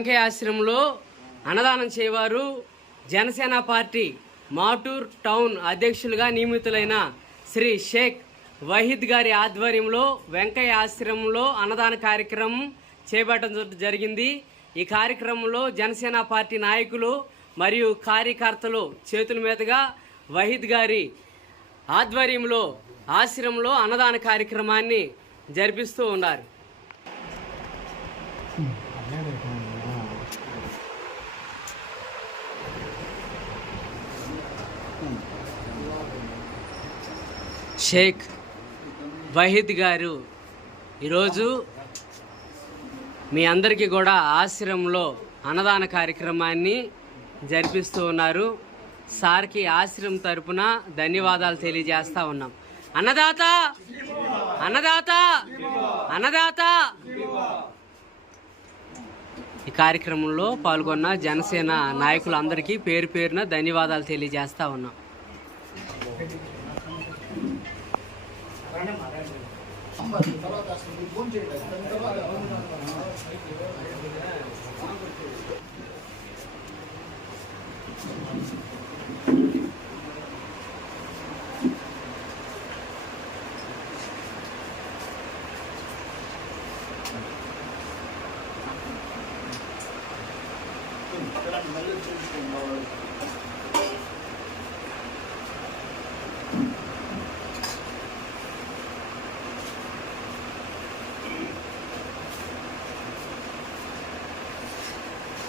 వెంకయ్య ఆశ్రమంలో అన్నదానం చేయవారు జనసేన పార్టీ మాటూర్ టౌన్ అధ్యక్షులుగా నియమితులైన శ్రీ షేక్ వహీద్ గారి ఆధ్వర్యంలో వెంకయ్య ఆశ్రమంలో అన్నదాన కార్యక్రమం చేపట్టడం జరిగింది. ఈ కార్యక్రమంలో జనసేన పార్టీ నాయకులు మరియు కార్యకర్తలు చేతుల మీదుగా వహీద్ గారి ఆధ్వర్యంలో ఆశ్రమంలో అన్నదాన కార్యక్రమాన్ని జరిపిస్తూ ఉన్నారు. షేక్ వహీద్ గారు ఈరోజు మీ అందరికీ కూడా ఆశ్రమంలో అన్నదాన కార్యక్రమాన్ని జరిపిస్తూ ఉన్నారు. సార్కి ఆశ్రమం తరపున ధన్యవాదాలు తెలియజేస్తా ఉన్నాం. అన్నదాత అన్నదాత అన్నదాత. ఈ కార్యక్రమంలో పాల్గొన్న జనసేన నాయకులందరికీ పేరు పేరున ధన్యవాదాలు తెలియజేస్తా ఉన్నాం.